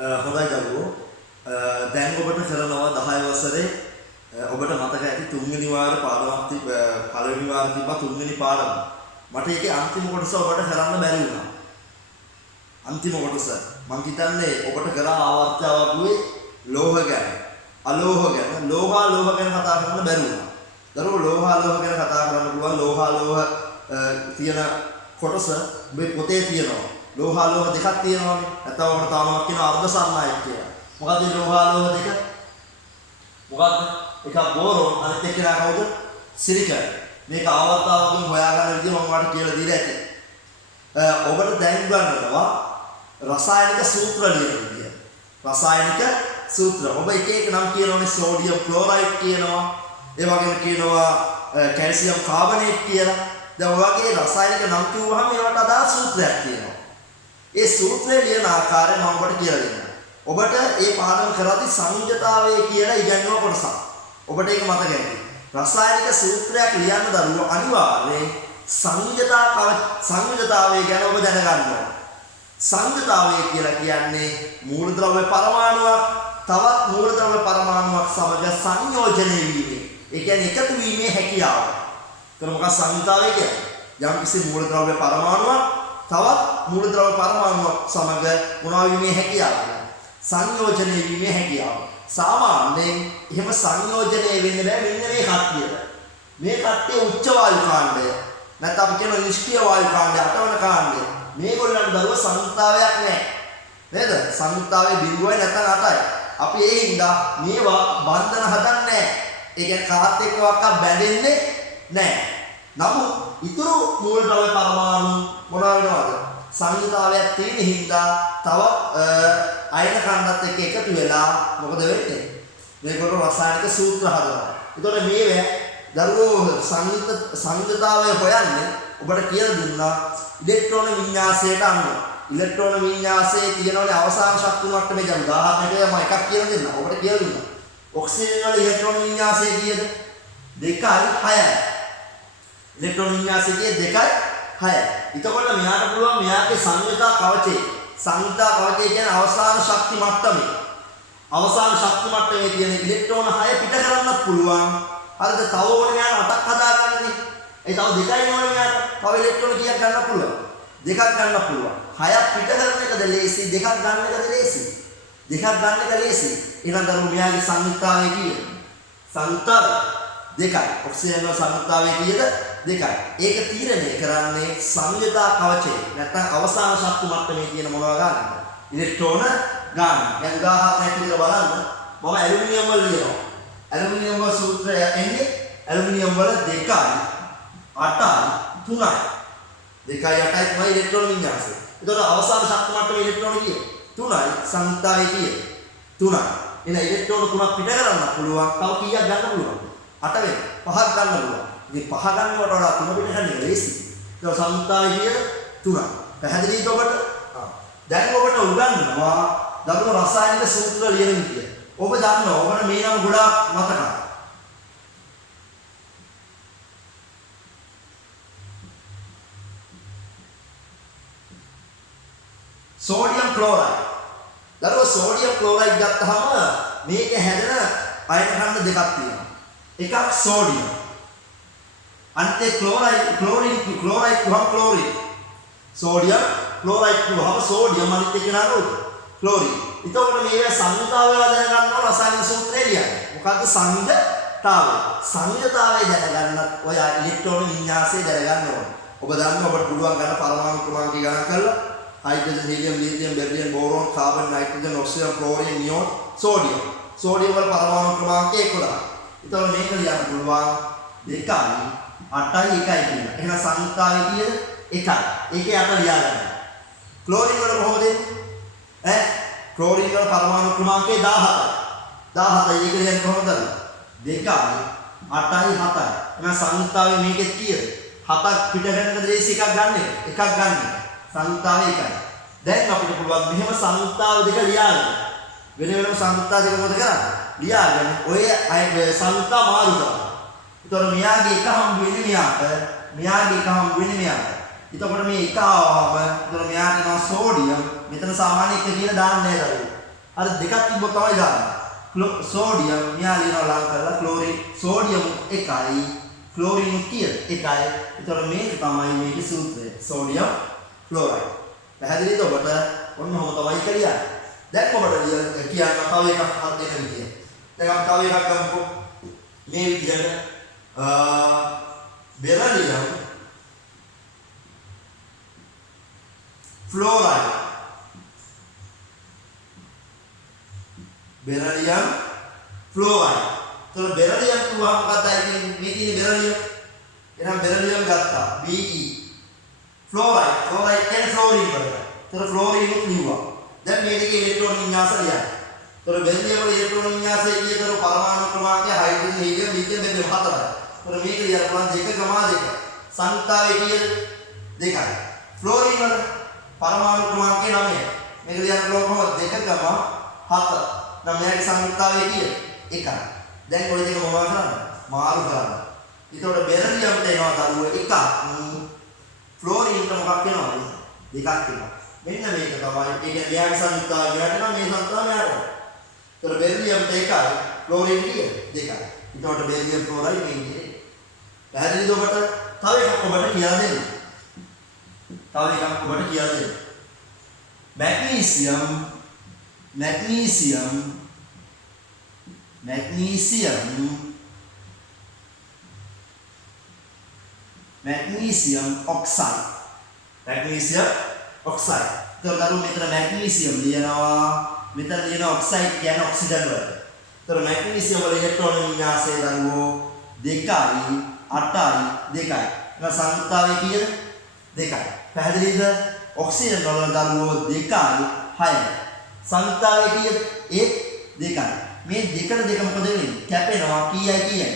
හොඳයි දරුවෝ. දැන් ඔබට කරනවා 10 වසරේ ඔබට මතක ඇති තුන්වෙනි වාර පාඩමක් පළවෙනි වාර තිබ්බා තුන්වෙනි පාඩම. මට ඒකේ අන්තිම කොටස ඔබට කරන්න බැරි වුණා. අන්තිම කොටස මම හිතන්නේ ඔබට කරා ආවර්තාවකුවේ ලෝහ ගැන, අලෝහ ගැන, ලෝහ ගැන කතා කරන්න බැරි වුණා. දරුවෝ ලෝහ ගැන කතා කරන්න පුළුවන්. ලෝහ තියෙන කොටස මේ පොතේ තියෙනවා. ලෝහ දෙකක් තියෙනවානේ. නැත්නම් ඔකට තාමත් කියන අර්ධ සම්මායක කියලා. මොකද්ද ලෝහ දෙක? මොකද්ද? එකක් බෝරෝන් අනිත් එක කවුද? සිලිකන්. මේක ආවර්තාවකින් හොයාගන්න විදිහ මම ඔයාලට කියලා දීලා ඇති. ඔබට දැන් ගන්නවා රසායනික සූත්‍ර ලියන විදිය. රසායනික සූත්‍ර. ඔබ එක එක නම් කියනෝනේ සෝඩියම් ක්ලෝරයිඩ් කියනවා. ඒ වගේම කියනවා කැල්සියම් කාබනේට් කියලා. දැන් ඔය වගේ රසායනික නම් කිව්වහම ඒවට අදාළ සූත්‍රයක් තියෙනවා. ඒ සූත්‍රය ලියන ආකාරය මම ඔබට කියලා දෙන්නම්. ඔබට මේ පාඩම කරද්දී සංයුජතාවය කියලා ඉගෙනන කොටසක්. ඔබට ඒක මතක ඇති. රසායනික සූත්‍රයක් ලියන්න දරුවෝ අනිවාර්යයෙන් සංයුජතාවය ගැන ඔබ දැනගන්න ඕනේ. සංයුජතාවය කියලා කියන්නේ මූලද්‍රව්‍ය පරමාණුවක් තවත් මූලද්‍රව්‍ය පරමාණුවක් සමග සංයෝජනය වීමේ. ඒ කියන්නේ එකතු වීමේ හැකියාව. ඒතර මොකක්ද සංයුජතාවය කියන්නේ? යම් කිසි මූලද්‍රව්‍ය පරමාණුවක් තවත් මූලද්‍රව්‍ය පරමාණුවක් සමග මොනවා වීමේ හැකියාව. සංයෝජනය වීමේ හැකියාව. සාමාන්‍යයෙන් එහෙම සංයෝජනය වෙන්නේ නැහැ මෙන්න මේ කට්ටියට. මේ කට්ටිය උච්ච වායු කාණ්ඩය. නැත්නම් අපි කියන නිෂ්ක්‍රීය වායු කාණ්ඩය, අටවන කාණ්ඩය. මේගොල්ලන්ට දරුව සංයුක්තාවයක් නැහැ. නේද? සංයුක්තාවයේ බිඳුවයි නැත්නම් 8යි. අපි ඒ හින්දා මේවා බන්ධන හදන්නේ නැහැ. ඒ කියන්නේ කාත් එක්කවත් බැඳෙන්නේ නැහැ. නමුත් ඊතුරු මූලද්‍රව්‍ය පරමාණු මොනවා වෙනවද? සංයුතාවයක් තියෙන හින්දා තව අයන කණ්ඩත් එක්ක එකතු වෙලා මොකද වෙන්නේ? මේකට රසායනික සූත්‍ර හදනවා. ඒතකොට මේවැ දරුවෝ සංයුතාවය හොයන්නේ ඔබට කියලා දුන්නා ඉලෙක්ට්‍රෝන වින්‍යාසයට අනුව. ඉලෙක්ට්‍රෝන වින්‍යාසයේ තියෙනවනේ අවසාන ශක්ති මට්ටමේ දැන් උදාහරණයකට මම එකක් කියලා දෙන්නම්. ඔබට කියලා දුන්නා. ඔක්සිජන් වල ඉලෙක්ට්‍රෝන වින්‍යාසය කීයද? 2යි 6යි. ඉලෙක්ට්‍රෝන වින්‍යාසය කියේ 2යි 6යි. එතකොට මෙයාට පුළුවන් මෙයාගේ සංයුතා කවචේ. සංයුතා කවචේ කියන්නේ අවසාන ශක්ති මට්ටමේ. අවසාන ශක්ති මට්ටමේ තියෙන ඉලෙක්ට්‍රෝන 6 පිට කරන්නත් පුළුවන්. හරිද? තව ඕනේ මෙයාට 8ක් හදාගන්නනේ. ඒ තව 2යි ඕනේ මෙයාට. තව ඉලෙක්ට්‍රෝන කීයක් ගන්න පුළුවන්? 2ක් ගන්න පුළුවන්. 6ක් පිට කරන එකද ලේසි, 2ක් ගන්න එකද ලේසි? 2ක් ගන්න එක ලේසි. එහෙනම් දරුවෝ මෙයාගේ සංයුක්තාවය කීයද? සංයුක්තාවය 2යි. ඔක්සිජන් වල සංයුක්තාවය කීයද? 2යි. ඒක තීරණය කරන්නේ සංයුතා කවචේ. නැත්නම් අවසාන ශක්ති මට්ටමේ තියෙන මොනවා ගන්නද? ඉලෙක්ට්‍රෝන ගන්න. දැන් උදාහරණයක් විදිහට බලන්න. මම ඇලුමිනියම් වල ලියනවා. ඇලුමිනියම් වල සූත්‍රය එන්නේ ඇලුමිනියම් වල 2යි 8යි 3යි. 2යි 8යි 3යි ඉලෙක්ට්‍රෝන වින්‍යාසය. එතකොට අවසාන ශක්ති මට්ටමේ ඉලෙක්ට්‍රෝන කීයද? 3යි. සංයුතාවය කීයද? 3යි. එහෙනම් ඉලෙක්ට්‍රෝන 3ක් පිට කරන්න පුළුවන්. තව කීයක් ගන්න පුළුවන්? 8 වෙන. 5ක් ගන්න පුළුවන්. ඉතින් 5 ගන්නවට වඩා 3 පිට කරන්න ලේසි. ඒක සංයුතාවය කීයද? 3යි. පැහැදිලිද ඔබට? දැන් ඔබට උගන්වනවා දරුවෝ රසායනික සූත්‍ර ලියන විදිය. ඔබ දන්නවා ඔබට මේ නම් ගොඩාක් මතකයි. Sodium chloride. දරුවෝ සෝඩියම් ක්ලෝරයිඩ් ගත්තාම මේක හැදෙන අයන කණ්ඩ දෙකක් තියෙනවා. එකක් සෝඩියම්. අනිත් ඒ ක්ලෝරයිඩ් කියවම ක්ලෝරින්. සෝඩියම් ක්ලෝරයිඩ් කියවම සෝඩියම් අනිත් එක නේද? ක්ලෝරින්. එතකොට මේවා සංයුතාවය දැනගන්නවා රසායනික සූත්‍රය ලියන්නේ. මොකද්ද සංයුතාවය? සංයුතාවය දැනගන්නත් ඔය ඉලෙක්ට්‍රෝන වින්‍යාසය දැනගන්න ඕනේ. ඔබ දන්නවා ඔබට පුළුවන් ගන්න පරමාණු ක්‍රමාංක ගණන් කරලා hydrogen, helium, lithium, beryllium, boron, carbon, nitrogen, oxygen, chlorine, neon, sodium. Sodium වල පරමාණු ක්‍රමාංක 11. එතකොට මේක ලියන්න පුළුවන් 2යි 8යි 1යි කියලා. එහෙනම් සංයුතාවය කීයද? 1යි. ඒකේ අත ලියා ගන්න. ක්ලෝරින් වල කොහොමද එන්නේ? ක්ලෝරින් වල පරමාණු ක්‍රමාංකය 17යි. 17යි ඒක ලියන්නේ කොහොමද? 2යි 8යි 7යි. එහෙනම් සංයුතාවය මේකෙත් කීයද? 7ක් පිට ගන්නද ලේසි එකක් ගන්න එක. එකක් ගන්න. සංයුක්තාවය 1යි. දැන් අපිට පුළුවන් මෙහෙම සංයුක්තාව දෙක ලියාගන්න. වෙන වෙනම සංයුක්තාව දෙක මොකද කරන්නේ? ලියාගෙන ඔය සංයුක්තාව මාරු කරනවා. ඒතකොට මෙයාගේ එක හම්බ වෙන්නේ මෙයාට, මෙයාගේ එක හම්බ වෙන්නේ මෙයාට. එතකොට මේ එක ආවම එතකොට මෙයාට එනවා සෝඩියම්. මෙතන සාමාන්‍ය එක කියලා දාන්නේ නැහැ දරුවෝ. අර දෙකක් තිබ්බොත් තමයි දාන්නේ. සෝඩියම් මෙයා ලියනවා ලං කරලා ක්ලෝරින් සෝඩියම් එකයි ක්ලෝරින් කීයද? එකයි. ඒතර මේක තමයි මේකේ සූත්‍රය. Sodium chloride. පැහැදිලිද ඔබට? ඔන්න ඔහොම තමයි කියන්නේ. දැන් ඔබට කියන්න තව එකක් හත් දෙන්න විදිය. දැන් අපි තව එකක් ගමුකෝ. මේ විදියට බෙරිලියම් ෆ්ලෝරයිඩ් බෙරිලියම් ෆ්ලෝරයිඩ්. ඒතර බෙරිලියම් කිව්වම මොකක්ද කියන්නේ? මේ තියෙන බෙරිලියම්. එහෙනම් බෙරිලියම් ගත්තා. Be ෆ්ලෝරයිඩ් කියන්නේ ෆ්ලෝරින් වලට. ඒතර ෆ්ලෝරින් උත් ලිව්වා. දැන් මේ දෙකේ ඉලෙක්ට්‍රෝන වින්‍යාස ලියන්න. ඒතර බෙරිලියම් වල ඉලෙක්ට්‍රෝන වින්‍යාසය කියතර පරමාණු ක්‍රමාංකය හයිඩ්‍රජන් හීලියම් ලිථියම් දෙක හතරයි. ඒතර මේක ලියන්න පුළුවන් 2,2. සංයුක්තාවය කීයද? 2යි. ෆ්ලෝරින් වල පරමාණු ක්‍රමාංකය 9යි. මේක ලියන්න පුළුවන් කොහොමද? 2,7. නම් මෙයාගේ සංයුක්තාවය කීයද? 1යි. දැන් ඔය දෙක මොනවා කරන්නේ? මාරු කරන්න. ඒතකොට බෙරිලියම්ට එනවා දරුවෝ 1ක්. ෆ්ලෝරින්ට මොකක් වෙනවද? 2ක් වෙනවා. මෙන්න මේක තමයි. ඒ කියන්නේ මෙයාගේ සංයුක්තාවය මෙයාට නම් මේ සංයුක්තාවය මෙයාට. ඒතකොට බෙරිලියම්ට 1යි ෆ්ලෝරින් කීයද? 2යි. ඒතකොට බෙරිලියම් ෆ්ලෝරයිඩ් මේ විදිහට. පැහැදිලිද ඔබට? තව එකක් ඔබට කියලා දෙන්න. Magnesium oxide. ඒතර මෙතන මැග්නීසියම් ලියනවා. මෙතන ලියන ඔක්සයිඩ් කියන්නේ ඔක්සිජන් වලට. ඒතර මැග්නීසියම් වල ඉලෙක්ට්‍රෝන වින්‍යාසය දරුවෝ 2යි 8යි 2යි. එහෙනම් සංයුක්තාවය කීයද? 2යි. පැහැදිලිද? ඔක්සිජන් වල දරුවෝ 2යි 6යි. සංයුක්තාවය කීයද? 2යි. මේ දෙකට දෙක මොකද වෙන්නේ? කැපෙනවා. කීයද? 1යි.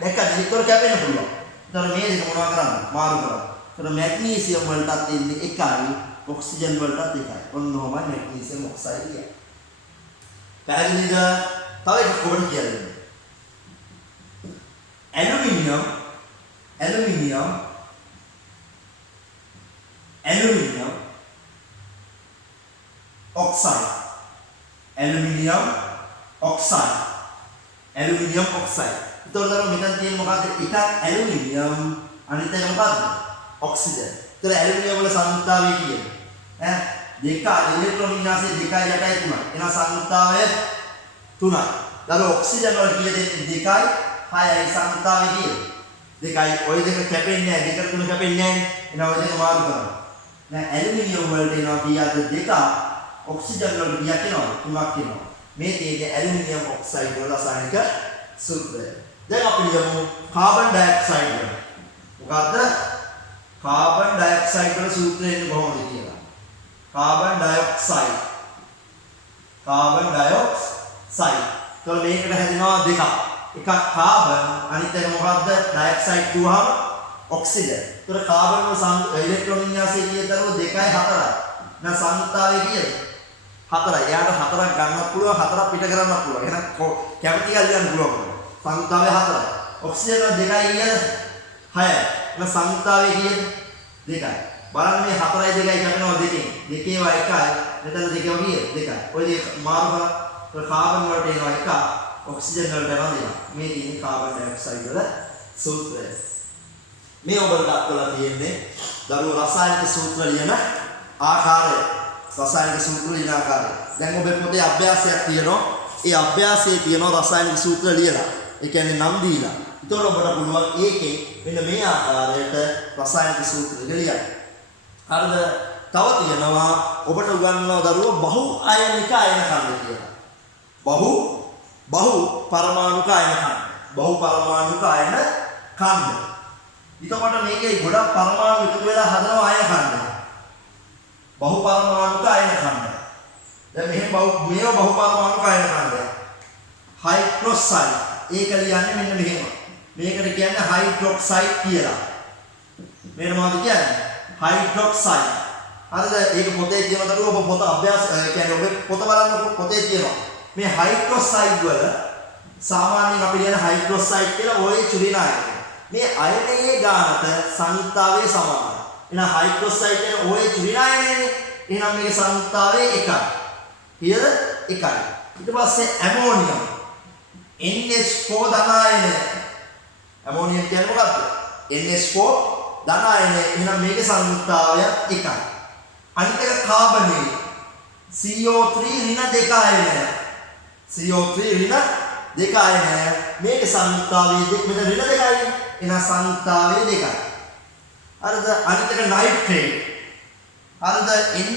දැක්කද? ඒතර කැපෙන්න පුළුවන්. ඒතර මේ දෙක මොනවා කරන්නේ? මාරු කරනවා. ඒතර මැග්නීසියම් වලටත් එන්නේ 1යි, ඔක්සිජන් වලටත් 1යි. ඔන්න ඔහොමයි මැග්නීසියම් ඔක්සයිඩ් කියන්නේ. පැහැදිලිද? තව එකක් ඔබට කියන්න. Aluminium oxide. ඒතකොට මෙතන තියෙන මොකක්ද? එකක් ඇලුමිනියම් අනිත් එක මොකක්ද? ඔක්සිජන්. ඒතර ඇලුමිනියම් වල සංයුක්තාවය කීයද? දෙක ඉලෙක්ට්‍රෝන වින්‍යාසය 2යි 8යි 3යි. එහෙනම් සංයුක්තාවය 3යි. ඊට ඔක්සිජන් වල කීයද? 2යි 6යි. සංයුක්තාවය කීයද? 2යි. ඔය දෙක කැපෙන්නේ නැහැ. දෙක තුන කැපෙන්නේ නැහැ. එහෙනම් ඔය දෙක මාරු කරනවා. දැන් ඇලුමිනියම් වලට එනවා කීයද? 2ක්. ඔක්සිජන් වලට කීයක් එනවද? 3ක් එනවා. මේ තියෙන්නේ ඇලුමිනියම් ඔක්සයිඩ් වල රසායනික සූත්‍රය. දැන් අපි ලියමු කාබන් ඩයොක්සයිඩ් වල. මොකද්ද? කාබන් ඩයොක්සයිඩ් වල සූත්‍රය එන්නේ කොහොමද කියලා. Carbon dioxide. ඒතකොට මේකට හැදෙනවා දෙකක්. එකක් කාබන් අනිත් එක මොකද්ද? ඩයොක්සයිඩ් දුවහම ඔක්සිජන්. ඒතකොට කාබන් වල ඉලෙක්ට්‍රෝන වින්‍යාසය කීයද? 2යි 4යි. දැන් සංයුක්තාවය කීයද? 4යි. එයාට 4ක් ගන්නත් පුළුවන් 4ක් පිට කරන්නත් පුළුවන්. එහෙනම් කැමති කල් ගන්න පුළුවන්. සංයුක්තාවය 4යි. ඔක්සිජන් වල 2යි කීයද? 6යි. එහෙනම් සංයුක්තාවය කීයද? 2යි. බලන්න මේ 4යි 2යි කැපෙනවා දෙකෙන්. දෙකේවා 1යි. මෙතන දෙකේවා කීයද? 2යි. ඔය දෙක මාරු කරලා කාබන් වලට එනවා 1ක්. ඔක්සිජන් වලට එනවා 2ක්. මේ තියෙන්නේ කාබන් ඩයොක්සයිඩ් වල සූත්‍රය. මේ ඔබට දක්වලා තියෙන්නේ දරුවෝ රසායනික සූත්‍ර ලියන ආකාරය. දැන් ඔබේ පොතේ අභ්‍යාසයක් තියෙනවා. ඒ අභ්‍යාසයේ තියෙනවා රසායනික සූත්‍ර ලියලා. ඒ කියන්නේ නම් දීලා. ඒතකොට ඔබට පුළුවන් ඒකේ මෙන්න මේ ආකාරයට රසායනික සූත්‍ර ලියන්න. හරිද? තව තියෙනවා ඔබට උගන්වනවා දරුවෝ බහු ආයනික අයන ඛණ්ඩ කියලා. බහු පරමාණුක අයන ඛණ්ඩ. එතකොට මේකේ ගොඩක් පරමාණු එකතු වෙලා හදනවා අයන ඛණ්ඩ. බහු පරමාණුක අයන ඛණ්ඩ. දැන් මෙහෙම මේව බහු පරමාණුක අයන ඛණ්ඩය. හයිඩ්‍රොක්සයිඩ්. ඒක ලියන්නේ මෙන්න මෙහෙම. මේකට කියන්නේ හයිඩ්‍රොක්සයිඩ් කියලා. මේක මොකද කියන්නේ? හයිඩ්‍රොක්සයිඩ්. හරිද? ඒක පොතේ තියෙන දරුවෝ ඔබ පොත අභ්‍යාස කියන්නේ ඔබ පොත බලන්න පොතේ තියෙනවා. මේ හයිඩ්‍රොක්සයිඩ් වල සාමාන්‍යයෙන් අපි කියන හයිඩ්‍රොක්සයිඩ් කියලා ඔය චුරිනායක. මේ අයනයේ ගානට සංයුක්තාවය සමානයි. එහෙනම් හයිඩ්‍රොක්සයිඩ් කියන ඔය චුරිනායනයනේ. එහෙනම් මේකේ සංයුක්තාවය 1යි. කීයද? එකයි. ඊට පස්සේ ඇමෝනියම් NH4 ධනායනය. ඇමෝනියම් කියන්නේ මොකක්ද? NH4 ධනායනය. එහෙනම් මේකේ සංයුක්තාවය එකයි. අනිත් එක කාබනය CO3 ඍණ දෙක ආයනය. CO3 ඍණ දෙක ආයනය. මේකේ සංයුක්තාවය මෙතන ඍණ දෙකයි. එහෙනම් සංයුක්තාවය දෙකයි. හරිද? අනිත් එක නයිට්‍රේට්. හරිද?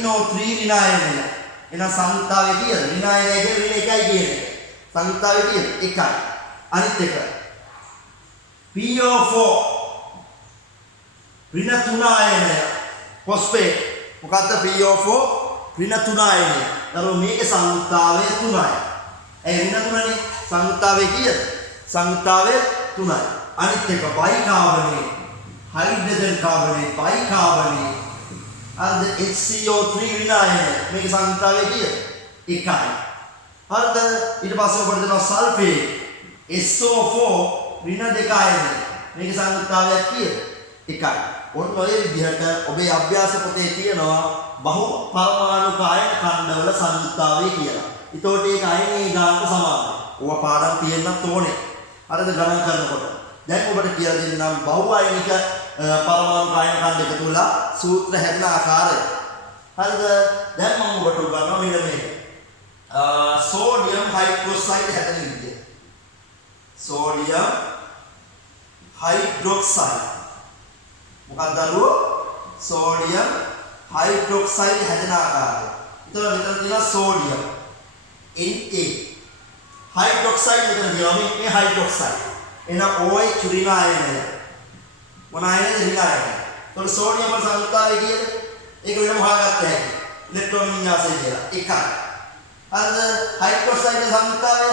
NO3 ඍණ ආයනය. එහෙනම් සංයුක්තාවය කීයද? ඍණ ආයනය කියන්නේ ඍණ එකයි කියන්නේ. සංයුක්තාවය කීයද? එකයි. අනිත් එක PO4 ඍණ තුන ආයනය. ෆොස්ෆේට්. මොකද්ද PO4 ඍණ තුන ආයනය. දරුවෝ මේකේ සංයුක්තාවය 3යි. ඒ ඍණ තුනනේ සංයුක්තාවය කීයද? සංයුක්තාවය 3යි. අනිත් එක බයිකාබනේට්. Hydrogen carbonate bicarbonate. හරිද? HCO3 ඍණ ආයනය. මේකේ සංයුක්තාවය කීයද? 1යි. හරිද? ඊට පස්සේ ඔබට දෙනවා සල්ෆේට්. SO4 ඍණ දෙක ආයනය. මේකේ සංයුක්තාවය කීයද? 1යි. ඔන්න ඔය විදිහට ඔබේ අභ්‍යාස පොතේ තියෙනවා බහු පරමාණු කායන ඛණ්ඩවල සංයුක්තාවය කියලා. ඒතකොට ඒක අයනයේ ගානට සමානයි. ඕවා පාඩම් තියෙන්නත් ඕනේ. හරිද? ගණන් කරනකොට. දැන් ඔබට කියලා දෙන්නම් බහු ආයනික පරමාණු කායන ඛණ්ඩ එකතු වෙලා සූත්‍ර හැදෙන ආකාරය. හරිද? දැන් මම ඔබට උගන්වනවා මෙන්න මේක. සෝඩියම් හයිඩ්‍රොක්සයිඩ් හැදෙන විදිය. සෝඩියම් හයිඩ්‍රොක්සයිඩ් මොකක්ද දරුවෝ? සෝඩියම් හයිඩ්‍රොක්සයිඩ් හැදෙන ආකාරය. එතකොට මෙතන තියෙනවා සෝඩියම් Na හයිඩ්‍රොක්සයිඩ් මෙතන තියෙනවා මේ හයිඩ්‍රොක්සයිඩ්. එහෙනම් OH ඍණ ආයනය. මොන ආයනයද? ඍණ ආයනය. එතකොට සෝඩියම් වල සංයුක්තාවය කීයද? ඒක වෙනම හොයාගත්ත හැකි. ඉලෙක්ට්‍රෝන වින්‍යාසය කියලා. 1යි. හරිද? හයිඩ්‍රොක්සයිඩ් සංයුක්තාවය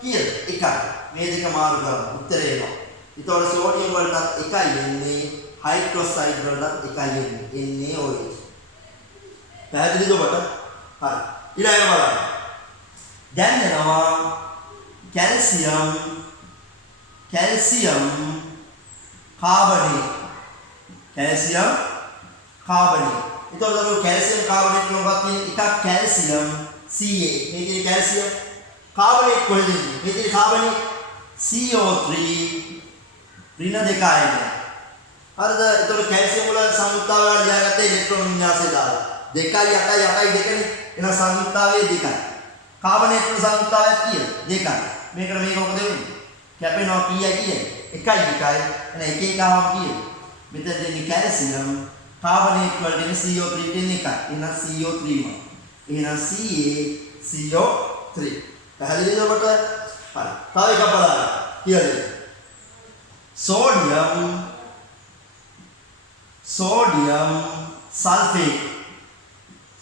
කීයද? 1යි. මේ දෙක මාරු කරලා උත්තරේ එනවා. එතකොට සෝඩියම් වලටත් 1යි එන්නේ. हाइड्रोक्साइड වලට එකයි එන්නේ ඔය. පැහැදිලිද ඔබට? හරි. ඊළඟට බලන්න. දැන් එනවා කැල්සියම් කාබනේට්. Calcium carbonate. ඒතකොට අපි කැල්සියම් කාබනේට් මොකක්ද කියන්නේ? එකක් කැල්සියම් Ca. මේකේ කැල්සියම් කාබනේට් කොහෙද ඉන්නේ? මේකේ කාබනේට් CO3 ඍණ දෙක ආයනය. හරිද? ඒතකොට කැල්සියම් වල සංයුක්තාවය ලියාගත්තේ ඉලෙක්ට්‍රෝන වින්‍යාසය දාලා. 2 8 8 2නේ. එහෙනම් සංයුක්තාවය 2යි. කාබනේට් වල සංයුක්තාවය කීයද? 2යි. මේකට මේක මොකද වෙන්නේ? කැපෙනවා කීයයි කියන්නේ? 1යි 2යි. එහෙනම් එක එක ආවම කීයද? මෙතන දෙන්නේ කැල්සියම් කාබනේට් වල දෙන්නේ CO3 දෙන්නේ 1යි. එහෙනම් CO3ම. එහෙනම් CaCO3. පැහැදිලිද ඔබට? හරි. තව එකක් බලන්න. කීයද?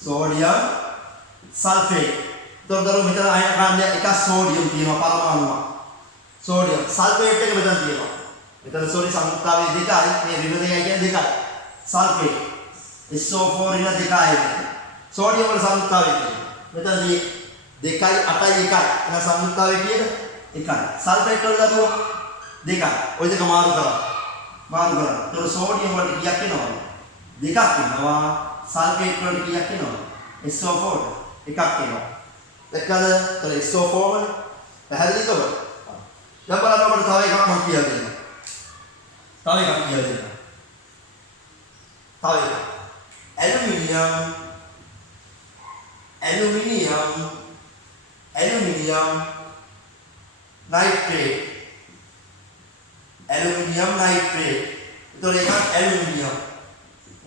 सोडियम सल्फेट तो दरो මෙතන අයන කාණ්ඩය එක සෝඩියම් තියෙනවා පරමාණුවක් සෝඩියම් සල්ෆේට් එක මෙතන තියෙනවා මෙතන සෝඩි සංයුක්තාවය දෙකයි මේ ඍණ දෙකයි කියන්නේ දෙකයි සල්ෆේට් SO4 ඍණ දෙකයි සෝඩියම් වල සංයුක්තාවය තියෙනවා මෙතනදී 2යි 8යි 1යි එන සංයුක්තාවය කීයද 1යි සල්ෆේට් වල දරුවෝ 2යි ඔය දෙක මාරු කරා तो सोडियम वल किया केනවා දෙකක් වෙනවා සල්ෆේට් වලට කියක් වෙනවා SO4 එකක් වෙනවා දැක්කද තල SO4 වල පැහැදිලිද ඔබ දැන් බලන්න ඔබට තව එකක් මම කියලා දෙන්නම් තව එකක් ඇලුමිනියම් नाइट्रेट तो रेखा एल्यूमिनियम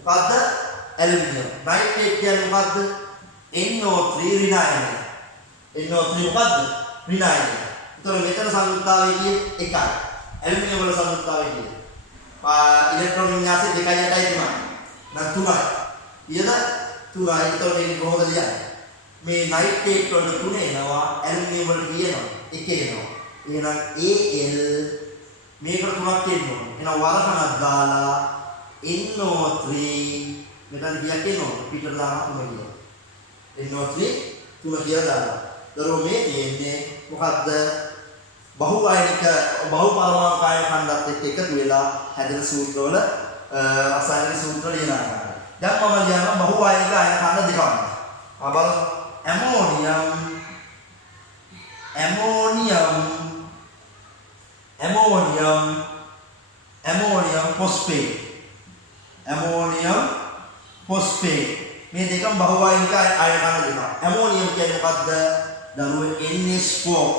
මොකද්ද ඇලුමිනියම් नाइट्रेट කියන්නේ මොකද්ද NO3 ඍණ ආයනය NO3 මොකද්ද ඍණ ආයනය ඒතර මෙතන සංයුක්තාවය කියේ 1යි ඇලුමිනියම් වල සංයුක්තාවය කියේ ඉලෙක්ට්‍රෝන වින්‍යාසය 2යි 8යි 3යි නම් 3යි ඊයද 3යි ඒතර මේක කොහොමද ලියන්නේ මේ नाइट्रेट වල 3 එනවා ඇලුමිනියම් වල කියනවා 1 එනවා එහෙනම් Al මේකට තුනක් තියෙන්න ඕනේ. එහෙනම් වරහණක් දාලා NO3 මෙතන කියක් එනවා. පිටට දානවා 3 කියලා. NO3 3 කියලා දානවා. දරුවෝ මේ තියෙන්නේ මොකද්ද? බහු පරමාණු කායන ඛණ්ඩත් එක්ක එකතු වෙලා හැදෙන සූත්‍රවල රසායනික සූත්‍ර ලියනවා. දැන් මම ලියනවා බහු ආයනික කායන ඛණ්ඩ දෙකක්. බලමු. ammonium phosphate. මේ දෙකම බහුවායනික අයන කන දෙක. ඇමෝනියම් කියන්නේ මොකද්ද? දරුවේ NH4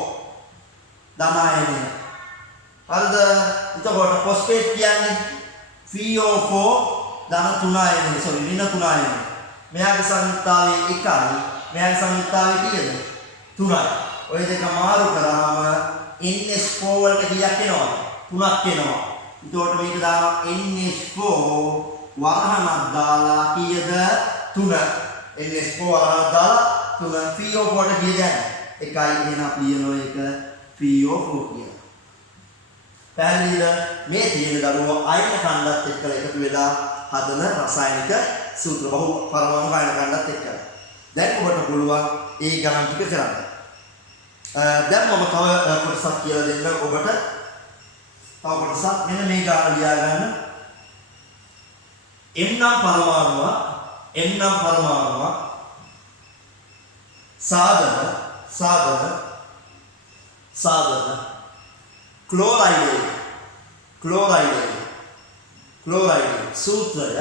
ධන අයනය. හරිද? එතකොට phosphate කියන්නේ PO4 ධන 3 අයනය. ඍණ 3 අයනය. මෙයාගේ සංයුක්තාවය 1යි. මෙයාගේ සංයුක්තාවය කීයද? 3යි. ඔය දෙක මාරු කරාම NH4 වලට කීයක් එනවද? 3ක් එනවා. එතකොට මේක දානවා NH4 වරහණක් දාලා කීයද? 3. NH4 වරහණක් දාලා 3. PO4 ට කීයද යන්නේ? 1යි. එහෙනම් අපි ලියනවා ඒක PO4 කියලා. පැහැදිලිද? මේ තියෙන දරුවෝ අයන කණ්ඩත් එක්කලා එකතු වෙලා හදන රසායනික සූත්‍ර බහු පරමාණු අයන කණ්ඩත් එක්කලා. දැන් ඔබට පුළුවන් ඒ ගණන් ටික කරන්න. දැන් මම තව කොටසක් කියලා දෙන්න ඔබට. තව කොටසක් මෙන්න මේ ගාන ලියා ගන්න. M නම් පරමාණුවක් සාධන ක්ලෝරයිඩ් සූත්‍රය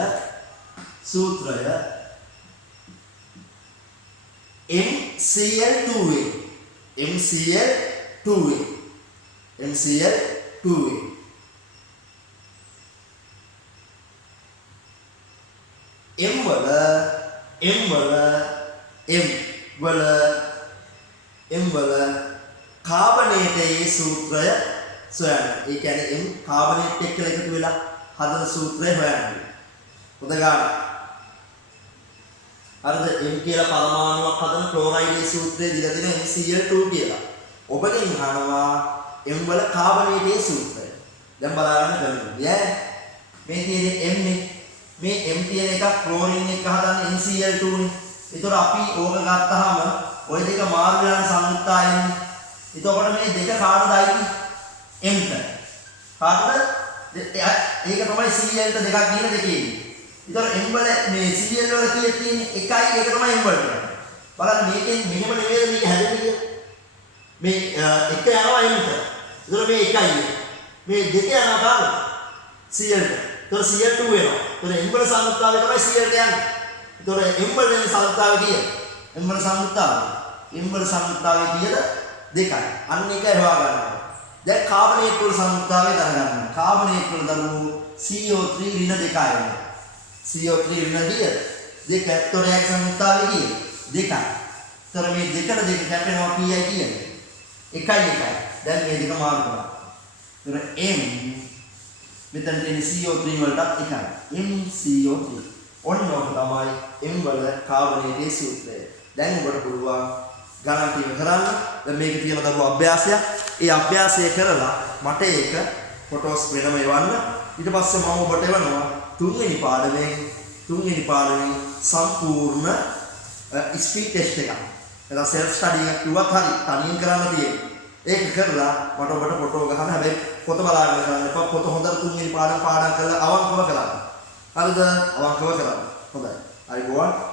MCl2A M වල කාබනේටයේ සූත්‍රය සොයන්න. ඒ කියන්නේ M කාබනේට් එක්ක එකතු වෙලා හදන සූත්‍රය හොයන්න. හොඳ ගන්න. හරිද? M කියලා පරමාණුවක් හදන ක්ලෝරයිඩේ සූත්‍රය දීලා දෙන MCl2 කියලා. ඔබගෙන් අහනවා M වල කාබනේටයේ සූත්‍රය. දැන් බලාගන්න කරන්නේ. මේ තියෙන්නේ M නේ. මේ M තියෙන එක ක්ලෝරින් එක හදන්නේ NCl2 නේ. ඒතර අපි ඕක ගත්තාම ওই දෙක මාරු වෙන සංයුක්තායන්නේ. එතකොට මේ දෙක කාටද අයිති? M ට. කාටද? ඒක තමයි Cl ට දෙකක් කියන දෙකේ. ඒතර M වල මේ Cl වල කීයක් තියෙන්නේ? එකයි. ඒක තමයි M වලට. බලන්න මේකෙන් මෙහෙම නෙවෙයි මේක හැදෙන්නේ. මේ එක යනවා M ට. ඒතර මේ එකයි. මේ දෙක යනවා කාටද? Cl ට. ඒතර Cl2 වෙනවා. ඒතර M වල සංයුක්තාවය තමයි Cl ට යන්නේ. ඒතර M වල වෙන සංයුක්තාවය කීයද? M වල සංයුක්තාවය කීයද? 2යි. අන්න එකයි හොයාගන්න. දැන් කාබනේට් වල සංයුක්තාවය දැනගන්න. කාබනේට් වල දරුවෝ CO3 ඍණ 2යි. CO3 ඍණ කීයද? 2. ඒතර ඒක සංයුක්තාවය කීයද? 2යි. ඒතර මේ දෙකට දෙක කැපෙනවා කීයයි කියන්නේ? 1යි. දැන් මේ දෙක මාරු කරනවා. ඒතර M මෙතන තියෙන CO3 වලටත් 1යි. MCO3. ඔන්න ඔක තමයි M වල කාබනේටයේ සූත්‍රය. දැන් ඔබට පුළුවන් ගණන් ටික කරන්න. දැන් මේක තියෙන දරුවෝ අභ්‍යාසයක්. ඒ අභ්‍යාසය කරලා මට ඒක ෆොටෝස් වෙනම එවන්න. ඊට පස්සේ මම ඔබට එවනවා තුන්වෙනි පාඩමේ සම්පූර්ණ ස්පීඩ් ටෙස්ට් එකක්. එතන සෙල්ෆ් ස්ටඩි එකක් කිව්වත් හරි තනියෙන් කරන්න තියෙන්නේ. ඒක කරලා මට ඔබට ෆොටෝ ගහන්න. හැබැයි පොත බලාගෙන කරන්න එපා. පොත හොඳට තුන්වෙනි පාඩම් කරලා අවංකව කරන්න. හරිද? අවංකව කරන්න. හොඳයි. අයිබෝවන්.